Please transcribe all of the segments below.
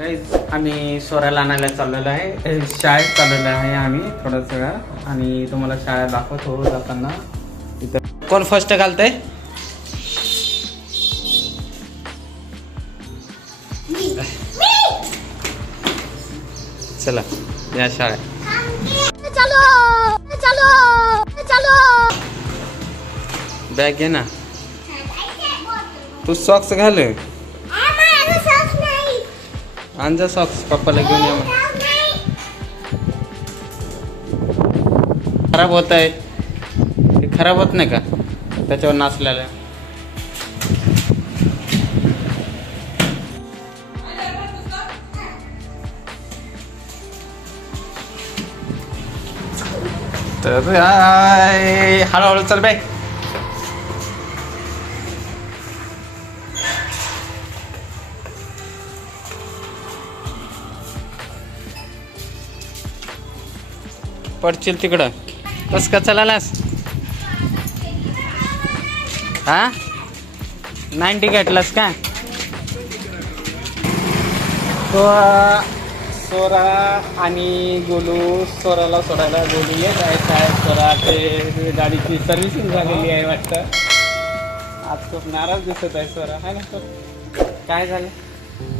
Guys आम्ही स्वराला आणायला चाललेलो आहे, शाळेत चाललेलो आहे आम्ही थोडंसं वेळा आणि तुम्हाला शाळा दाखवतो जाताना. इथं कोण फर्स्ट घालतंय? चला या शाळेत. बॅग घे ना. तू सॉक्स घाल. आणजा सॉक्स पप्पाला घेऊन या. खराब होत आहे ते, खराब होत नाही का त्याच्यावर नाचलेलं. तर हळूहळू चल बाय. पडशील तिकडं. कस का चालास? हा 90 घेतलास का? तो सोरा आणि गोलू, सोराला सोडायला गोलू येत आहे शाळेत. सोराचे गाडीची सर्व्हिसिंग झालेली आहे वाटतं. आज खूप नाराज दिसत आहे सोरा, आहे ना सर? काय झालं?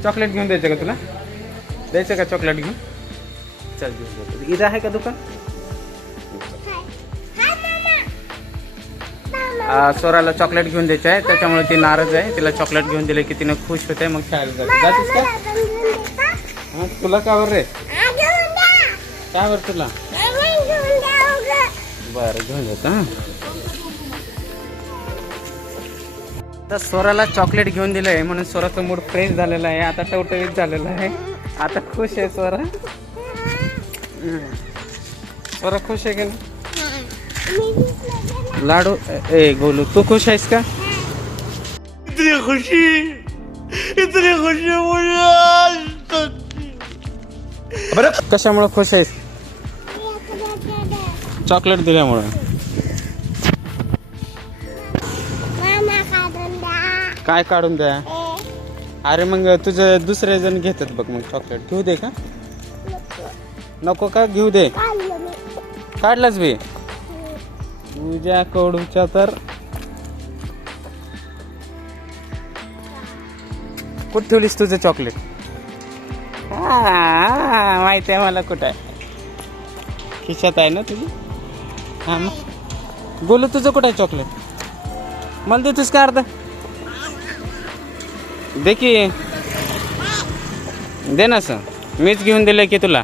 चॉकलेट घेऊन द्यायचं का तुला? द्यायचं का चॉकलेट घेऊन? चल घेऊन देतो. इथं आहे का दुकान? सोराला चॉकलेट घेऊन द्यायचं आहे, त्याच्यामुळे ती नाराज आहे. तिला चॉकलेट घेऊन दिले की तिनं खुश होते, मग शाळेत जाते. जातेस का? हां तुला का बरं रे? काय बरं तुला? बरं घेऊन देतो. हां तर सोराला चॉकलेट घेऊन दिलं आहे म्हणून सोराचं मूड फ्रेश झालेला आहे. आता टवटवीत झालेला आहे, आता खुश आहे सोरा. सोरा खुश आहे की नाही? लाडू ए गोलू तू खुश आहेस का? इतनी खुशी बरं. कशामुळे खुश आहेस? चॉकलेट दिल्यामुळे. काय काढून द्या? अरे मग तुझं दुसरे जण घेतात बघ, मग चॉकलेट घेऊ दे का? नको का? घेऊ दे. काढलाच बी तुझ्या कडूच्या. तर कुठं ठेवलीस तुझं चॉकलेट? हा माहिती आहे मला कुठं आहे. खिशात आहे ना तुझी? हा मग बोलू तुझं कुठं आहे चॉकलेट? मला देतोस का अर्धा? दे की, दे ना सर. मीच घेऊन दिलं की तुला.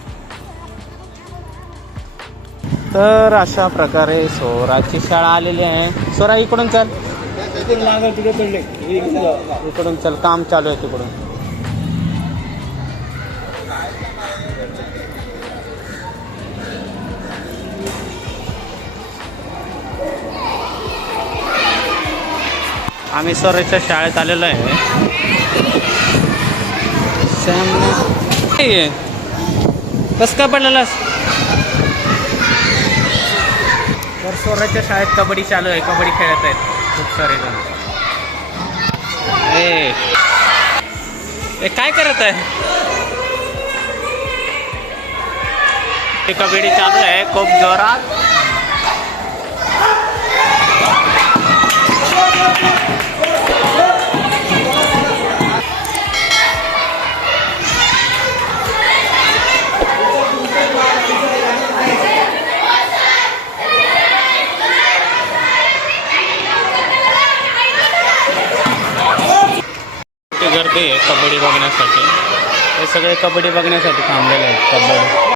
तर अशा प्रकारे सोराची शाळा आलेली आहे. सोरा इकडून चल, इकडून चल, काम चालू आहे तिकडून. आम्ही सोराच्या शाळेत आलेलो आहे. कस का पडलेलास? तर सोराच्या शाळेत कबड्डी चालू आहे, कबड्डी खेळत आहेत खूप सारे जण. ए काय करत आहे? कबड्डी चालू आहे खूप जोरात. गर्दी आहे कबड्डी बघण्यासाठी. हे सगळे कबड्डी बघण्यासाठी थांबलेले आहेत. कबड्डी